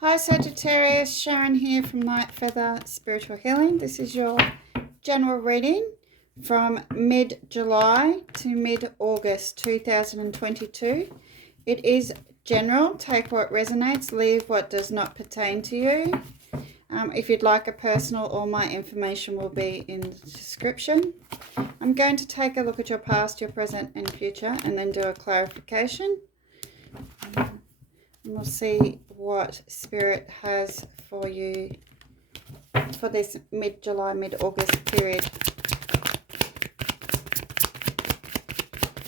Hi Sagittarius, Sharon here from Light Feather Spiritual Healing. This is your general reading from mid-July to mid-August 2022. It is general. Take what resonates, leave what does not pertain to you. If you'd like a personal, all my information will be in the description. I'm going to take a look at your past, your present and future and then do a clarification. And we'll see what Spirit has for you for this mid-July, mid-August period.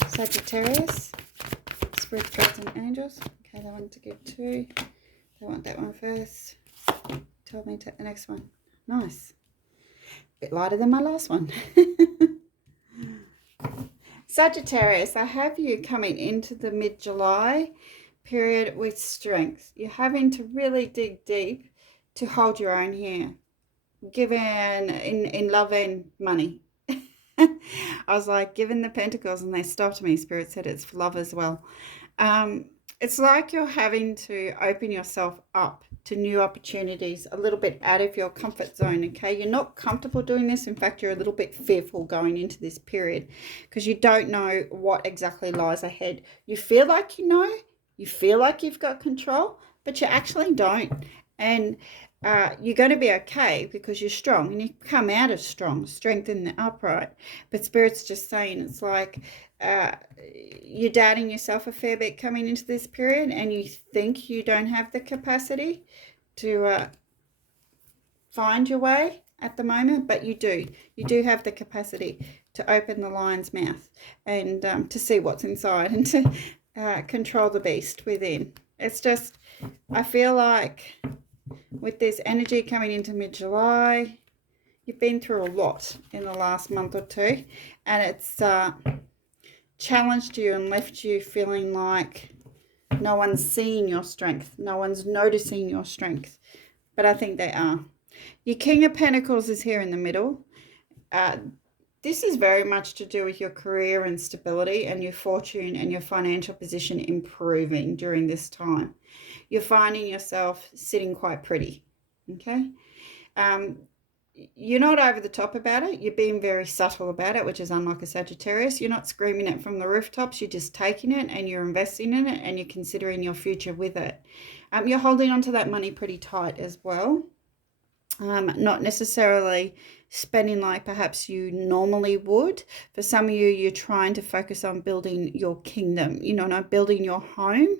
Sagittarius, Spirit, Guides and Angels. Okay, they want to give two. They want that one first. Tell me to take the next one. Nice. A bit lighter than my last one. Sagittarius, I have you coming into the mid-July period with strength. You're having to really dig deep to hold your own here, given in love and money. I was like, given the pentacles, and they stopped me. Spirit said it's for love as well. It's like you're having to open yourself up to new opportunities, a little bit out of your comfort zone, okay? You're not comfortable doing this. In fact, you're a little bit fearful going into this period because you don't know what exactly lies ahead. You feel like you know, you feel like you've got control, but you actually don't. And you're going to be okay because you're strong and you come out of strong, strength in the upright. But Spirit's just saying it's like you're doubting yourself a fair bit coming into this period and you think you don't have the capacity to find your way at the moment, but you do. You do have the capacity to open the lion's mouth and to see what's inside and to control the beast within. It's just, I feel like with this energy coming into mid-July, you've been through a lot in the last month or two, and it's challenged you and left you feeling like no one's seeing your strength, no one's noticing your strength, but I think they are. Your King of Pentacles is here in the middle. This is very much to do with your career and stability and your fortune and your financial position improving during this time. You're finding yourself sitting quite pretty, okay? You're not over the top about it. You're being very subtle about it, which is unlike a Sagittarius. You're not screaming it from the rooftops. You're just taking it and you're investing in it and you're considering your future with it. You're holding on to that money pretty tight as well. Not necessarily spending like perhaps you normally would. For some of you, you're trying to focus on building your kingdom, not building your home.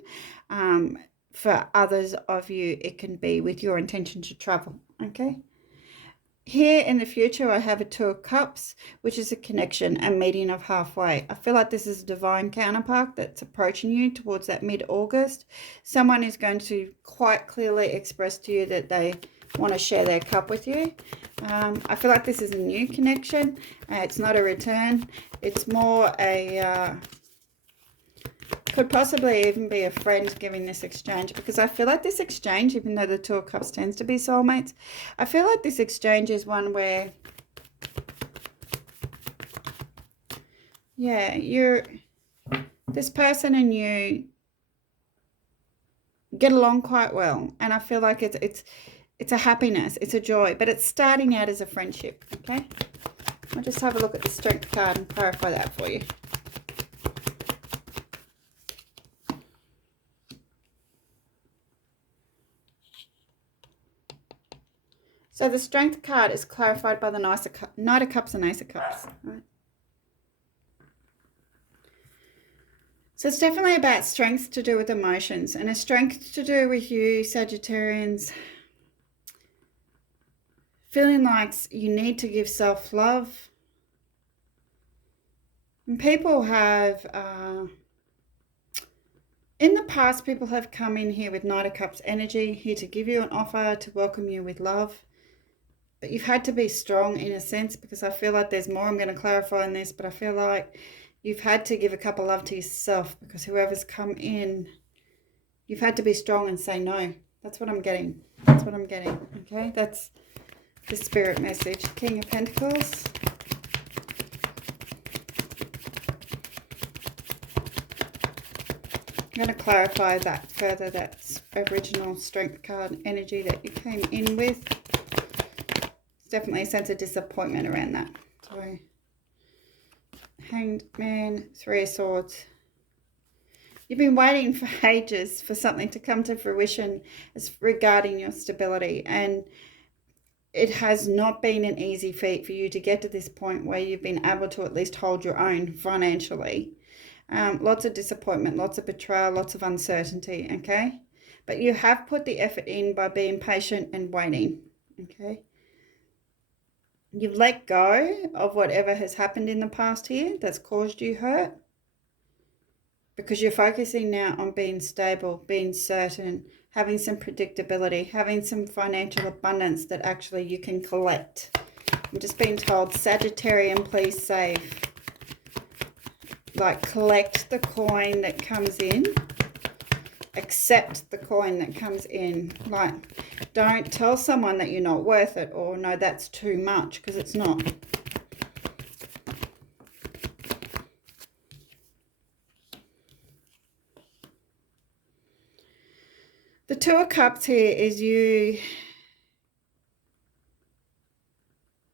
For others of you, it can be with your intention to travel, okay? Here in the future, I have a Two of Cups, which is a connection and meeting of halfway. I feel like this is a divine counterpart that's approaching you towards that mid-August. Someone is going to quite clearly express to you that they want to share their cup with you. I feel like this is a new connection. It's not a return. It's more a... could possibly even be a friend giving this exchange, because I feel like this exchange, even though the Two of Cups tends to be soulmates, I feel like this exchange is one where, yeah, this person and you get along quite well, and I feel like it's a happiness, it's a joy, but it's starting out as a friendship, okay? I'll just have a look at the Strength card and clarify that for you. So the Strength card is clarified by the Knight of Cups and Ace of Cups. Right? So it's definitely about strength to do with emotions, and a strength to do with you, Sagittarians, feeling like you need to give self-love. And people have, in the past, people have come in here with Knight of Cups energy, here to give you an offer, to welcome you with love. But you've had to be strong in a sense, because I feel like there's more I'm going to clarify in this, but I feel like you've had to give a cup of love to yourself, because whoever's come in, you've had to be strong and say no. That's what I'm getting. That's what I'm getting. Okay, that's the Spirit message. King of Pentacles. I'm going to clarify that further, that original Strength card energy that you came in with. There's definitely a sense of disappointment around that. So, Hanged Man, Three of Swords. You've been waiting for ages for something to come to fruition as regarding your stability, and it has not been an easy feat for you to get to this point where you've been able to at least hold your own financially. Lots of disappointment, lots of betrayal, lots of uncertainty, okay? But you have put the effort in by being patient and waiting, okay? You've let go of whatever has happened in the past here that's caused you hurt, because you're focusing now on being stable, being certain, having some predictability, having some financial abundance that actually you can collect. I'm just being told, Sagittarian, please save. Like, collect the coin that comes in. Accept the coin that comes in. Like, don't tell someone that you're not worth it, or no, that's too much, because it's not. The Two of Cups here is you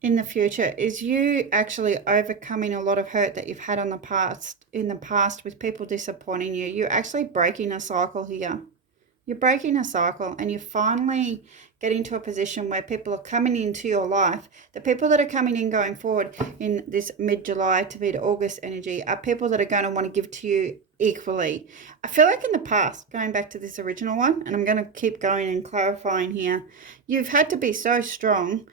in the future, is you actually overcoming a lot of hurt that you've had in the past with people disappointing you. You're actually breaking a cycle here. You're breaking a cycle, and you're finally getting to a position where people are coming into your life. The people that are coming in going forward in this mid-July to mid-August energy are people that are going to want to give to you equally. I feel like in the past, going back to this original one, and I'm going to keep going and clarifying here, you've had to be so strong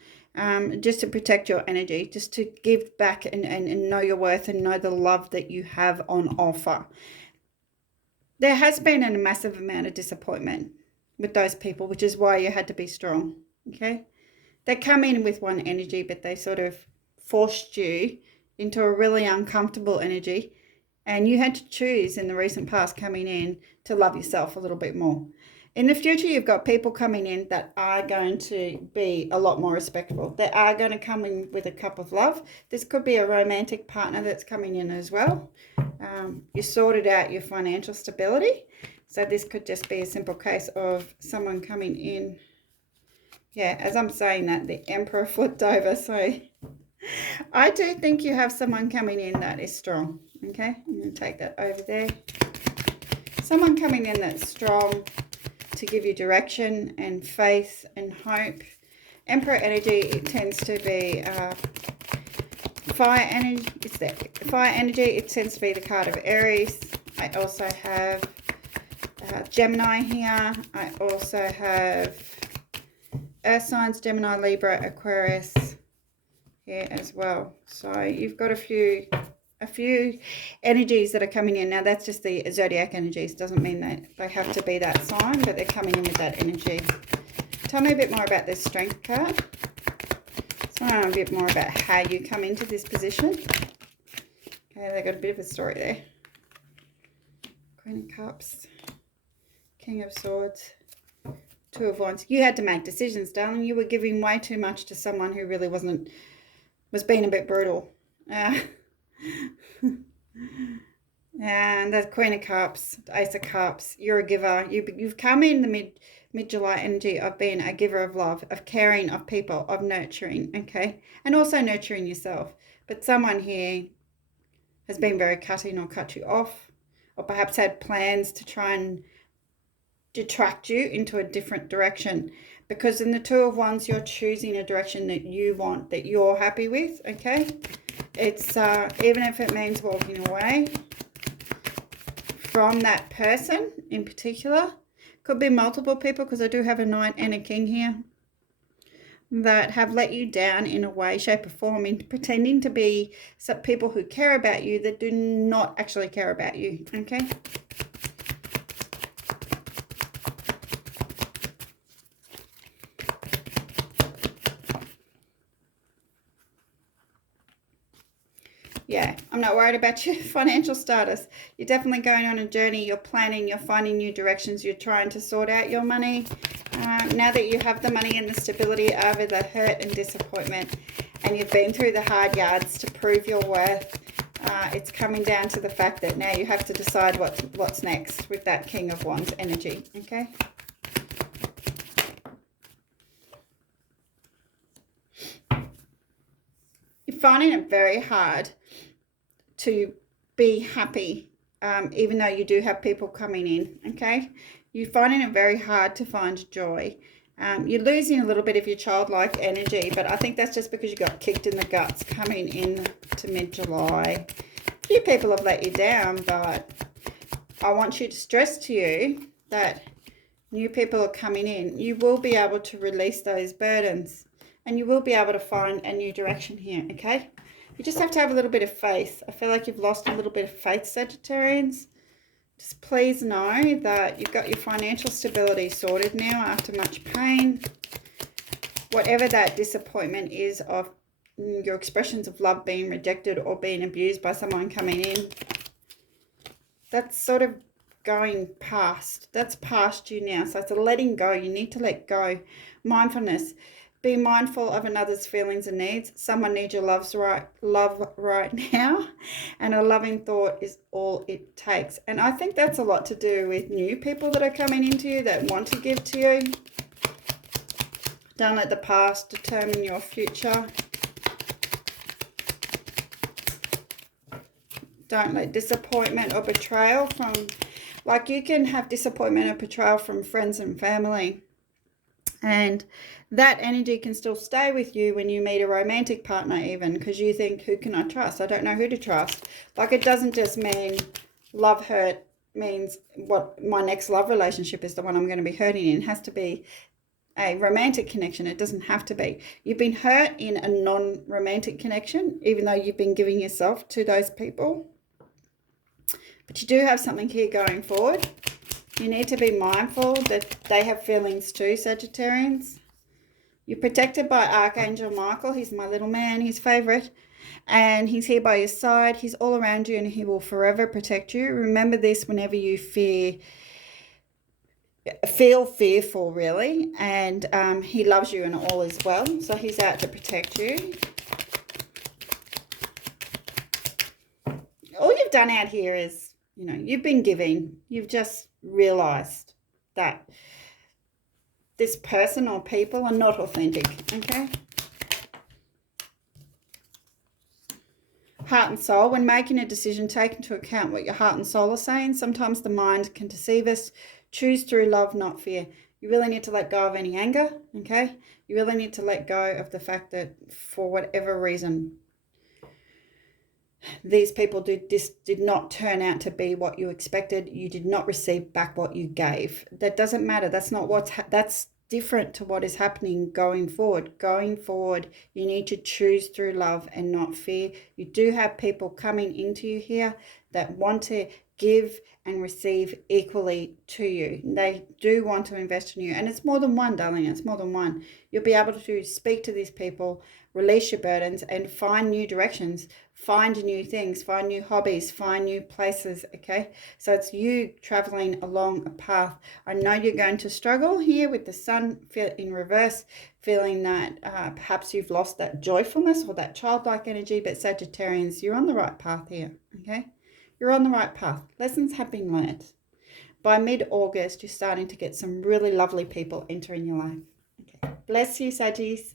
just to protect your energy, just to give back and know your worth and know the love that you have on offer. There has been a massive amount of disappointment with those people, which is why you had to be strong, okay? They come in with one energy, but they sort of forced you into a really uncomfortable energy, and you had to choose in the recent past coming in to love yourself a little bit more. In the future, you've got people coming in that are going to be a lot more respectful. They are going to come in with a cup of love. This could be a romantic partner that's coming in as well. You sorted out your financial stability. So this could just be a simple case of someone coming in. Yeah, as I'm saying that, the Emperor flipped over. So I do think you have someone coming in that is strong. Okay, I'm going to take that over there. Someone coming in that's strong, to give you direction and faith and hope. Emperor energy, it tends to be fire energy. It's that fire energy. It tends to be the card of Aries. I also have Gemini here. I also have Earth signs, Gemini, Libra, Aquarius here as well. So you've got a few energies that are coming in. Now that's just the zodiac energies. Doesn't mean that they have to be that sign, but they're coming in with that energy. Tell me a bit more about this Strength card. Tell me a bit more about how you come into this position. Okay, they got a bit of a story there. Queen of Cups, King of Swords, Two of Wands. You had to make decisions, darling. You were giving way too much to someone who really was being a bit brutal. And the Queen of Cups, Ace of Cups, you're a giver. You've come in the mid-July energy of being a giver of love, of caring, of people, of nurturing, okay? And also nurturing yourself. But someone here has been very cutting or cut you off, or perhaps had plans to try and detract you into a different direction. Because in the Two of Wands, you're choosing a direction that you want, that you're happy with, okay? It's even if it means walking away from that person in particular. Could be multiple people, because I do have a Knight and a King here that have let you down in a way, shape or form, in pretending to be some people who care about you that do not actually care about you, okay? Yeah, I'm not worried about your financial status. You're definitely going on a journey. You're planning. You're finding new directions. You're trying to sort out your money. Now that you have the money and the stability over the hurt and disappointment, and you've been through the hard yards to prove your worth, it's coming down to the fact that now you have to decide what's next with that King of Wands energy, okay? You're finding it very hard to be happy, even though you do have people coming in, okay? You're finding it very hard to find joy. You're losing a little bit of your childlike energy, but I think that's just because you got kicked in the guts coming in to mid-July. A few people have let you down, but I want you to stress to you that new people are coming in. You will be able to release those burdens, and you will be able to find a new direction here, okay? You just have to have a little bit of faith. I feel like you've lost a little bit of faith, Sagittarians. Just please know that you've got your financial stability sorted now after much pain. Whatever that disappointment is of your expressions of love being rejected or being abused by someone coming in, that's sort of going past. That's past you now. So it's a letting go. You need to let go. Mindfulness. Be mindful of another's feelings and needs. Someone needs your love right now, and a loving thought is all it takes. And I think that's a lot to do with new people that are coming into you that want to give to you. Don't let the past determine your future. Don't let disappointment or betrayal from, like, you can have disappointment or betrayal from friends and family. And that energy can still stay with you when you meet a romantic partner even, because you think, who can I trust? I don't know who to trust. Like, it doesn't just mean love hurt means what my next love relationship is the one I'm going to be hurting in. It has to be a romantic connection. It doesn't have to be. You've been hurt in a non-romantic connection, even though you've been giving yourself to those people. But you do have something here going forward. You need to be mindful that they have feelings too, Sagittarians. You're protected by Archangel Michael. He's my little man, his favorite. And he's here by your side. He's all around you and he will forever protect you. Remember this whenever you feel fearful, really. And he loves you and all as well. So he's out to protect you. All you've done out here is, you know, you've been giving. You've just realized that this person or people are not authentic, okay? Heart and soul. When making a decision, take into account what your heart and soul are saying. Sometimes the mind can deceive us. Choose through love, not fear. You really need to let go of any anger, okay? You really need to let go of the fact that for whatever reason, these people did not turn out to be what you expected. You did not receive back what you gave. That doesn't matter. That's not that's different to what is happening going forward. Going forward, you need to choose through love and not fear. You do have people coming into you here that want to give and receive equally to you. They do want to invest in you. And it's more than one, darling. It's more than one. You'll be able to speak to these people, release your burdens, and find new directions. Find new things, find new hobbies, find new places, okay? So it's you traveling along a path. I know you're going to struggle here with the sun in reverse, feeling that perhaps you've lost that joyfulness or that childlike energy, but Sagittarians, you're on the right path here, okay? You're on the right path. Lessons have been learned. By mid-August, you're starting to get some really lovely people entering your life. Okay. Bless you, Saggies.